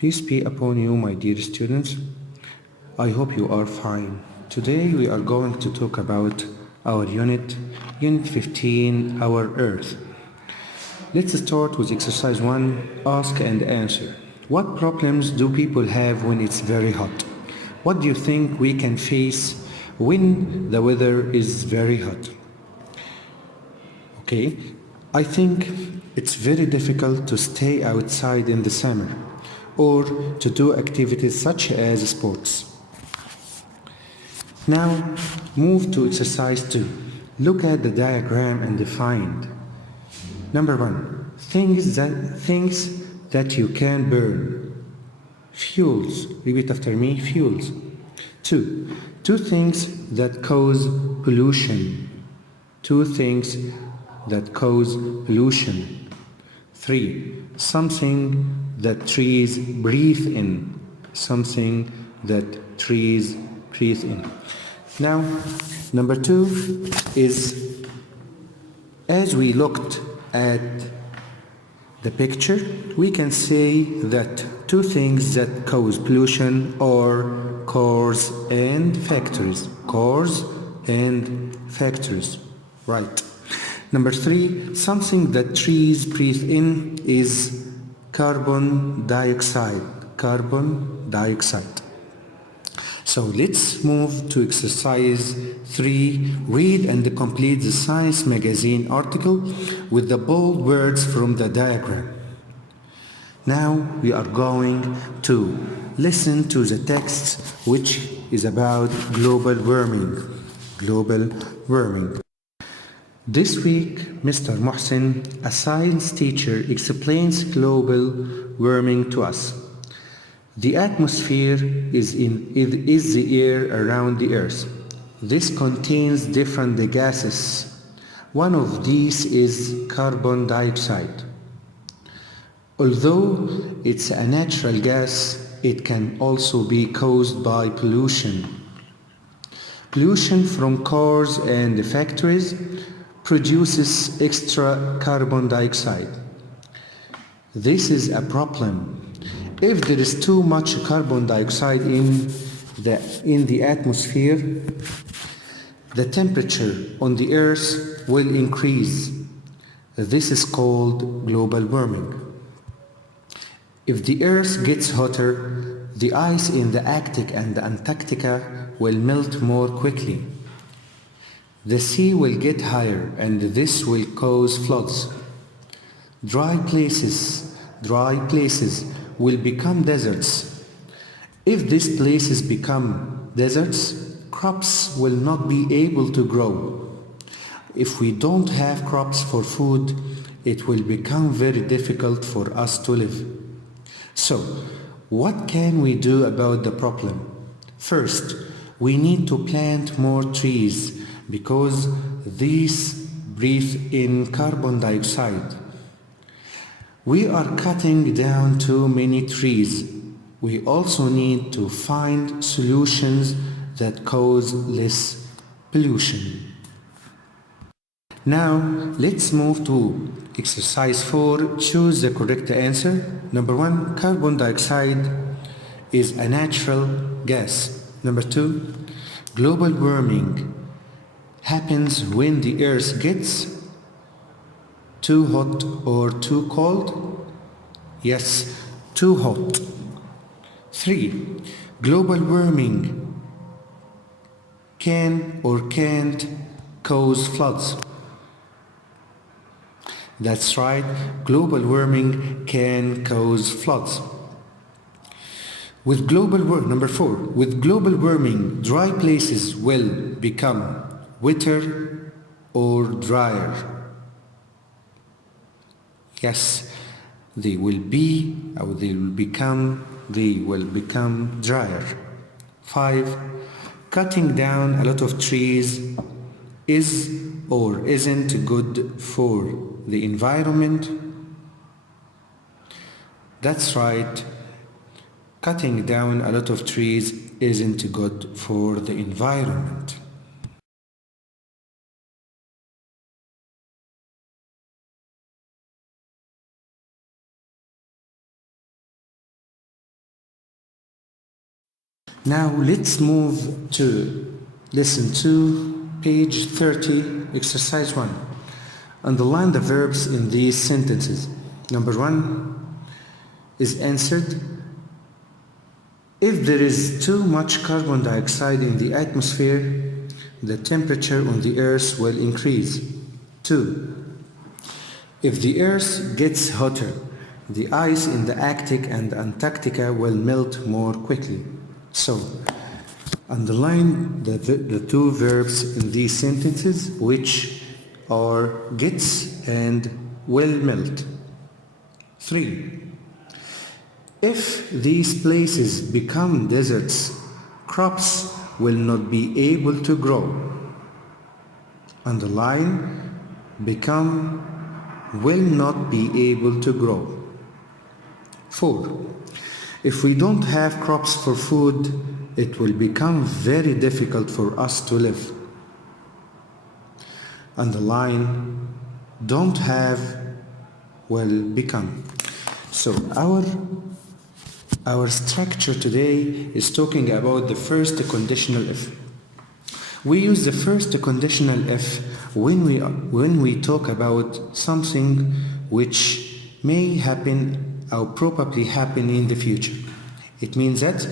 Peace be upon you, my dear students. I hope you are fine. Today we are going to talk about our Unit 15, Our Earth. Let's start with exercise 1, ask and answer. What problems do people have when it's very hot? What do you think we can face when the weather is very hot? Okay, I think it's very difficult to stay outside in the summer or to do activities such as sports. Now move to exercise 2. Look at the diagram and find. Number 1. Things that you can burn. Fuels. Repeat after me. Fuels. 2. Two things that cause pollution. Two things that cause pollution. 3. Something that trees breathe in. Something that trees breathe in. Now, number 2 is, as we looked at the picture, we can say that two things that cause pollution are cars and factories. Cars and factories. Right. Number 3, something that trees breathe in is carbon dioxide. Carbon dioxide. So let's move to exercise 3. Read and complete the Science magazine article with the bold words from the diagram. Now we are going to listen to the text, which is about global warming. Global warming. This week, Mr. Mohsen, a science teacher, explains global warming to us. The atmosphere is the air around the earth. This contains different gases. One of these is carbon dioxide. Although it's a natural gas, it can also be caused by pollution. Pollution from cars and factories produces extra carbon dioxide. This is a problem. If there is too much carbon dioxide in the atmosphere, the temperature on the earth will increase. This is called global warming. If the earth gets hotter, the ice in the Arctic and the Antarctica will melt more quickly. The sea will get higher and this will cause floods. Dry places will become deserts. If these places become deserts, crops will not be able to grow. If we don't have crops for food, it will become very difficult for us to live. So, what can we do about the problem? First, we need to plant more trees because these breathe in carbon dioxide. We are cutting down too many trees. We also need to find solutions that cause less pollution. Now, let's move to exercise 4. Choose the correct answer. Number 1, carbon dioxide is a natural gas. Number 2, global warming happens when the earth gets too hot or too cold? Yes, too hot. 3. Global warming can or can't cause floods. That's right, global warming can cause floods. Number 4, with global warming, dry places will become wetter or drier. Yes, they will become drier. 5. Cutting down a lot of trees is or isn't good for the environment. That's right. Cutting down a lot of trees isn't good for the environment. Now let's move to lesson 2, page 30, exercise 1. Underline the verbs in these sentences. Number 1 is answered. If there is too much carbon dioxide in the atmosphere, the temperature on the earth will increase. 2. If the earth gets hotter, the ice in the Arctic and Antarctica will melt more quickly. So, underline the two verbs in these sentences, which are gets and will melt. 3. If these places become deserts, crops will not be able to grow. Underline become, will not be able to grow. 4. If we don't have crops for food, it will become very difficult for us to live. Underline don't have, will become. So our structure today is talking about the first conditional if. We use the first conditional if when we talk about something which may happen or probably happen in the future. It means that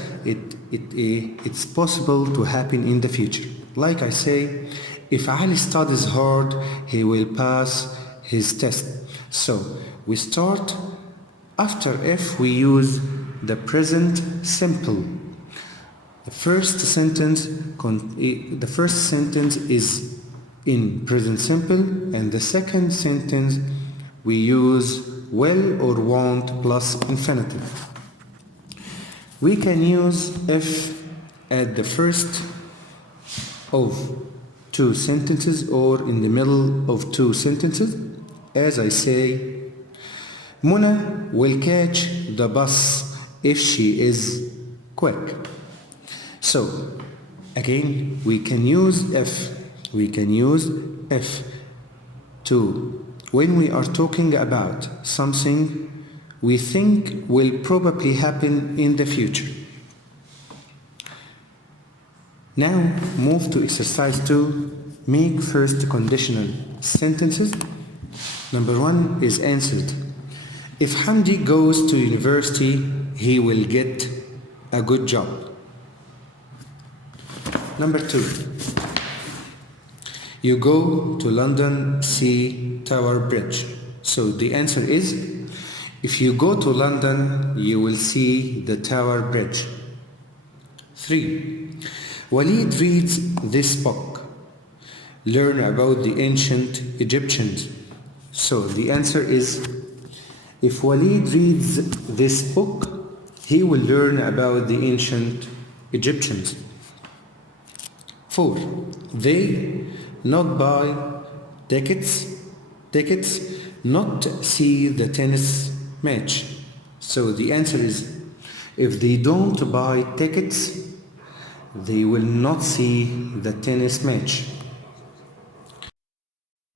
it's possible to happen in the future. Like I say, if Ali studies hard, he will pass his test. So we start after if we use the present simple. The first sentence is in present simple, and the second sentence we use will or won't plus infinitive. We can use if at the first of two sentences or in the middle of two sentences. As I say, Muna will catch the bus if she is quick. So again, we can use if to when we are talking about something we think will probably happen in the future. Now move to exercise 2. Make first conditional sentences. Number 1 is answered. If Hamdi goes to university, he will get a good job. Number 2. You go to London, see Tower Bridge. So the answer is, if you go to London, you will see the Tower Bridge. 3. Walid reads this book. Learn about the ancient Egyptians. So the answer is, if Walid reads this book, he will learn about the ancient Egyptians. 4. They not buy tickets, not see the tennis match. So the answer is, if they don't buy tickets, they will not see the tennis match.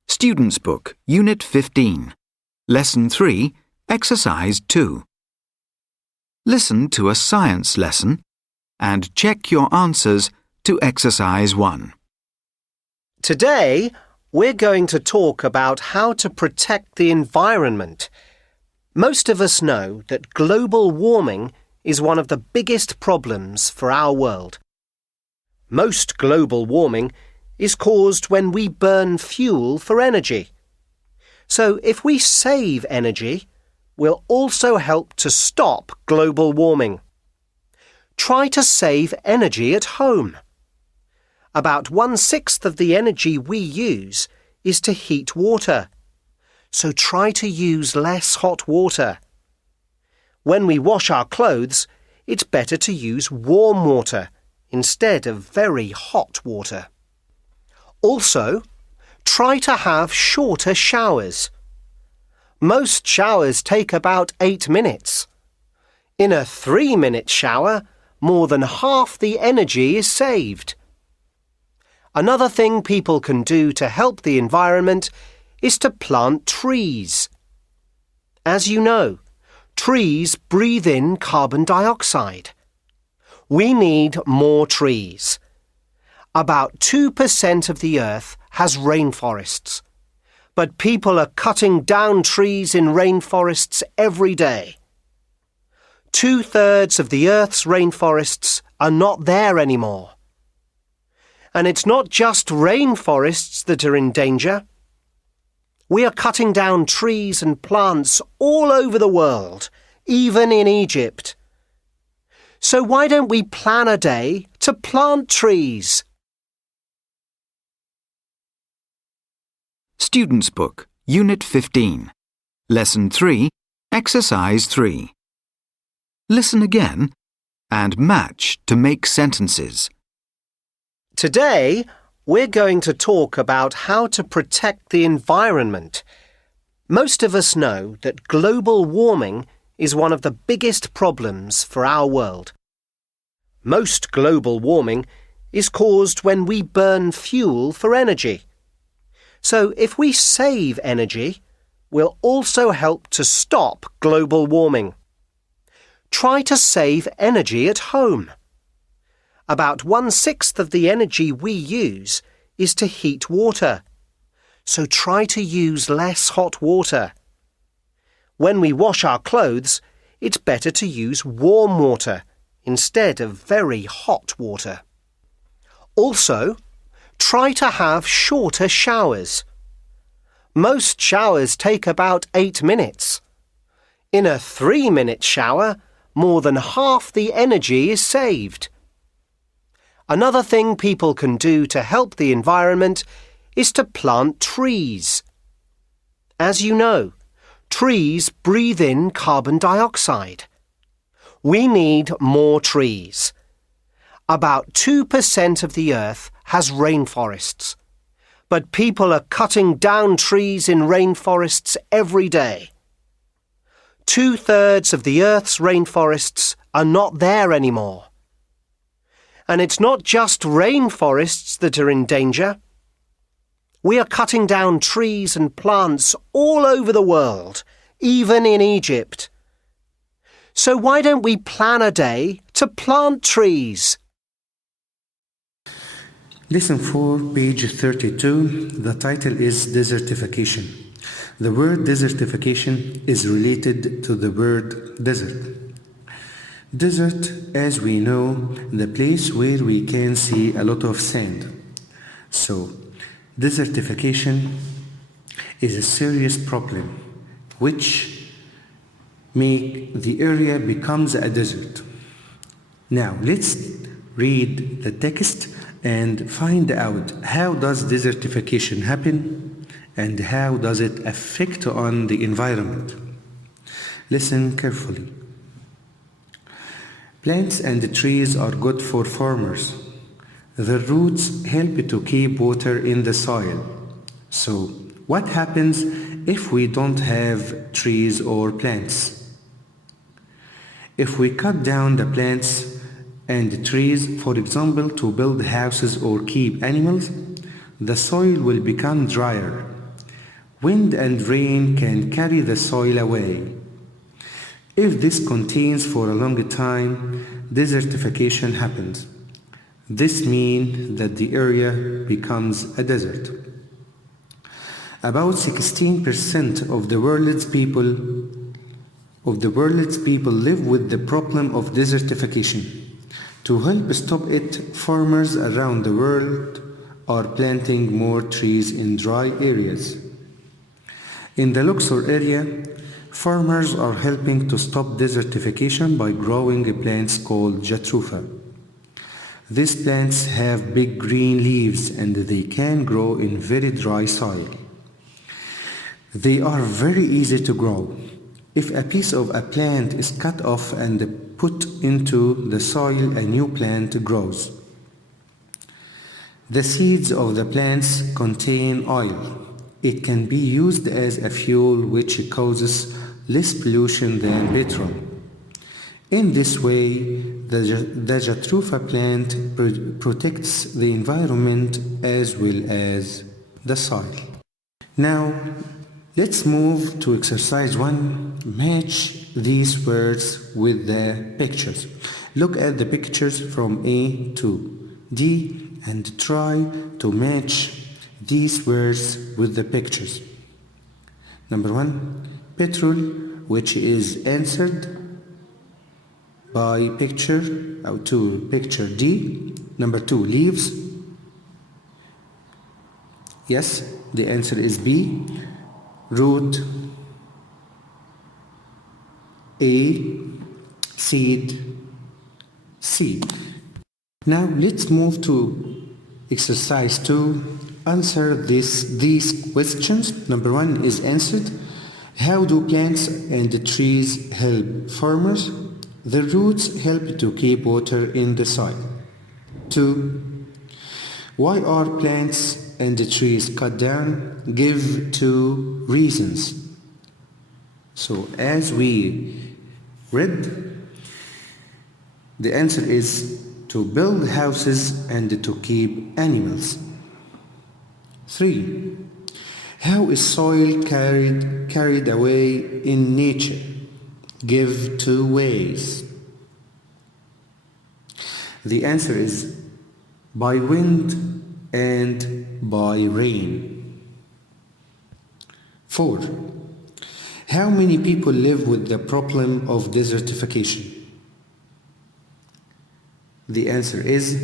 Students' Book, Unit 15, Lesson 3, Exercise 2. Listen to a science lesson and check your answers to Exercise 1. Today, we're going to talk about how to protect the environment. Most of us know that global warming is one of the biggest problems for our world. Most global warming is caused when we burn fuel for energy. So if we save energy, we'll also help to stop global warming. Try to save energy at home. About 1/6 of the energy we use is to heat water. So try to use less hot water. When we wash our clothes, it's better to use warm water instead of very hot water. Also, try to have shorter showers. Most showers take about 8 minutes. In a 3-minute shower, more than half the energy is saved. Another thing people can do to help the environment is to plant trees. As you know, trees breathe in carbon dioxide. We need more trees. About 2% of the earth has rainforests, but people are cutting down trees in rainforests every day. 2/3 of the earth's rainforests are not there anymore. And it's not just rainforests that are in danger. We are cutting down trees and plants all over the world, even in Egypt. So why don't we plan a day to plant trees? Student's Book, Unit 15. Lesson 3, Exercise 3. Listen again and match to make sentences. Today, we're going to talk about how to protect the environment. Most of us know that global warming is one of the biggest problems for our world. Most global warming is caused when we burn fuel for energy. So if we save energy, we'll also help to stop global warming. Try to save energy at home. About 1/6 of the energy we use is to heat water, so try to use less hot water. When we wash our clothes, it's better to use warm water instead of very hot water. Also, try to have shorter showers. Most showers take about 8 minutes. In a 3-minute shower, more than half the energy is saved. Another thing people can do to help the environment is to plant trees. As you know, trees breathe in carbon dioxide. We need more trees. About 2% of the earth has rainforests, but people are cutting down trees in rainforests every day. 2/3 of the earth's rainforests are not there anymore. And it's not just rainforests that are in danger. We are cutting down trees and plants all over the world, even in Egypt. So why don't we plan a day to plant trees? Lesson 4, page 32. The title is Desertification. The word desertification is related to the word desert. Desert, as we know, the place where we can see a lot of sand. So, desertification is a serious problem which make the area becomes a desert. Now, let's read the text and find out how does desertification happen and how does it affect on the environment. Listen carefully. Plants and trees are good for farmers. The roots help to keep water in the soil. So, what happens if we don't have trees or plants? If we cut down the plants and trees, for example, to build houses or keep animals, the soil will become drier. Wind and rain can carry the soil away. If this continues for a long time, desertification happens. This means that the area becomes a desert. About 16% of the world's people live with the problem of desertification. To help stop it, farmers around the world are planting more trees in dry areas. In the Luxor area, farmers are helping to stop desertification by growing plants called jatropha. These plants have big green leaves and they can grow in very dry soil. They are very easy to grow. If a piece of a plant is cut off and put into the soil, a new plant grows. The seeds of the plants contain oil. It can be used as a fuel which causes less pollution than petrol. In this way, the jatropha plant protects the environment as well as the soil. Now, let's move to exercise 1. Match these words with the pictures. Look at the pictures from A to D and try to match these words with the pictures. Number 1, petrol, which is answered by picture to picture D. Number 2, leaves. Yes, the answer is B. Root, A. Seed, C. Now let's move to exercise 2. Answer these questions. Number 1 is answered. How do plants and trees help farmers? The roots help to keep water in the soil. 2. Why are plants and trees cut down? Give 2 reasons. So as we read, the answer is to build houses and to keep animals. 3. How is soil carried away in nature? Give 2 ways. The answer is by wind and by rain. 4. How many people live with the problem of desertification? The answer is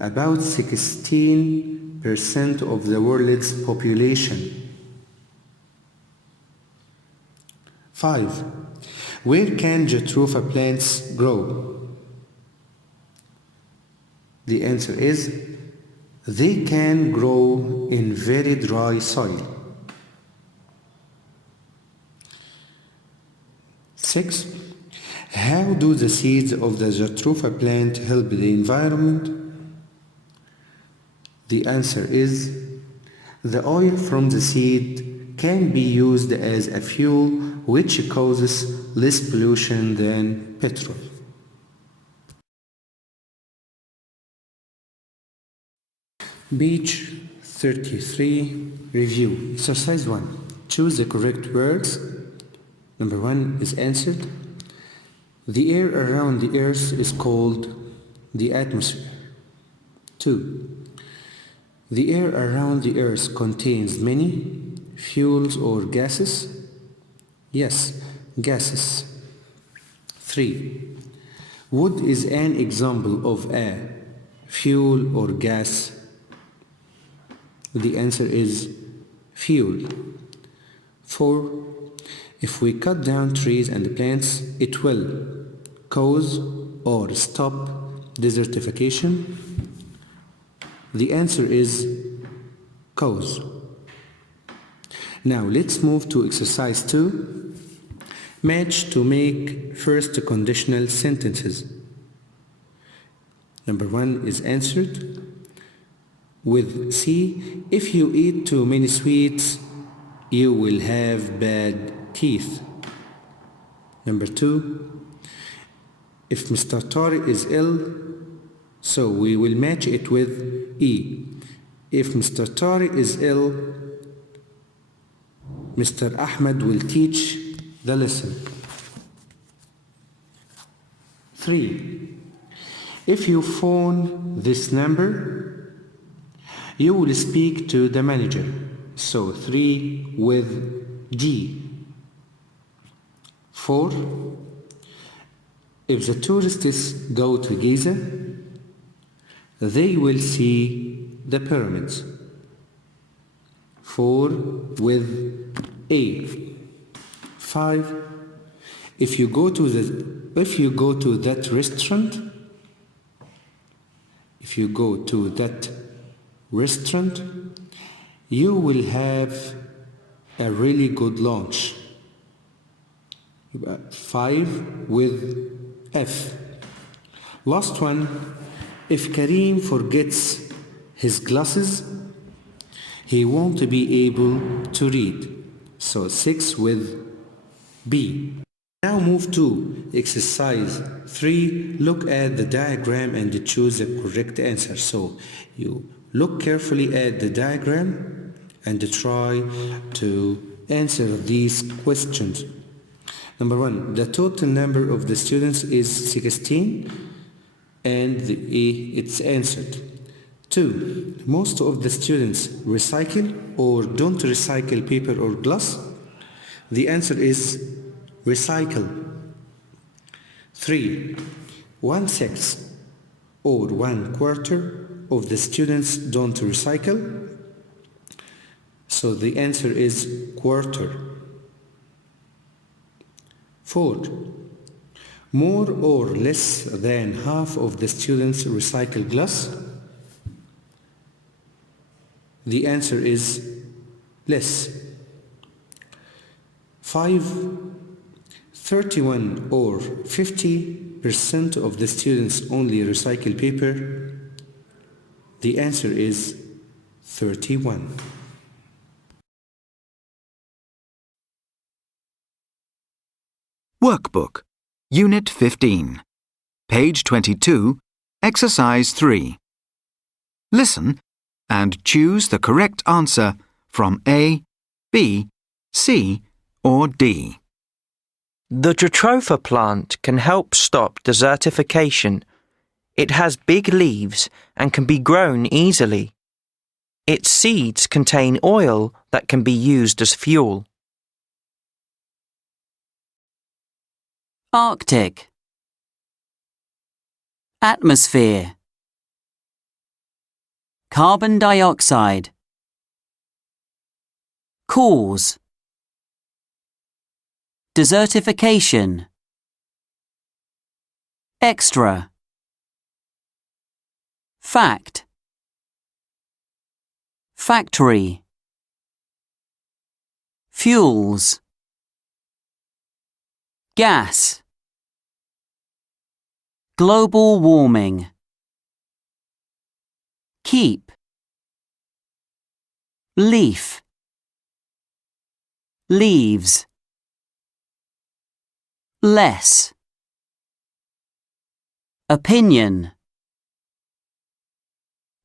about 16% of the world's population. 5. Where can jatropha plants grow? The answer is they can grow in very dry soil. 6. How do the seeds of the jatropha plant help the environment? The answer is the oil from the seed can be used as a fuel which causes less pollution than petrol. Page 33, review. Exercise 1. Choose the correct words. Number 1 is answered. The air around the earth is called the atmosphere. 2. The air around the earth contains many fuels or gases. Yes, gases. 3. Wood is an example of a fuel or gas. The answer is fuel. 4. If we cut down trees and plants, it will cause or stop desertification. The answer is cause. Now let's move to exercise 2. Match to make first conditional sentences. Number 1 is answered with C. If you eat too many sweets, you will have bad teeth. Number 2. If Mr. Tariq is ill, so we will match it with E. If Mr. Tariq is ill, Mr. Ahmed will teach the lesson. 3. If you phone this number, you will speak to the manager. So 3 with D. 4. If the tourists go to Giza, they will see the pyramids. 4 with A. 5. If you go to that restaurant, you will have a really good lunch. 5 with F. Last one. If Karim forgets his glasses, he won't be able to read. So 6 with B. Now move to exercise 3. Look at the diagram and choose the correct answer. So you look carefully at the diagram and try to answer these questions. Number 1, the total number of the students is 16 and it's answered. 2, most of the students recycle or don't recycle paper or glass. The answer is recycle. 3, 1/6 or 1/4 of the students don't recycle. So the answer is quarter. 4, more or less than half of the students recycle glass. The answer is less. 5, 31 or 50% of the students only recycle paper. The answer is 31. Workbook, Unit 15, page 22, Exercise 3. Listen and choose the correct answer from A, B, C, or D. The jatropha plant can help stop desertification. It has big leaves and can be grown easily. Its seeds contain oil that can be used as fuel. Arctic. Atmosphere. Carbon dioxide. Cause. Desertification. Extra. Fact. Factory. Fuels. Gas. Global warming. Keep. Leaf. Leaves. Less. Opinion.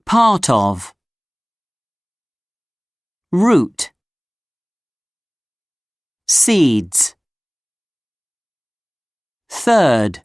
Part of. Root. Seeds. Third.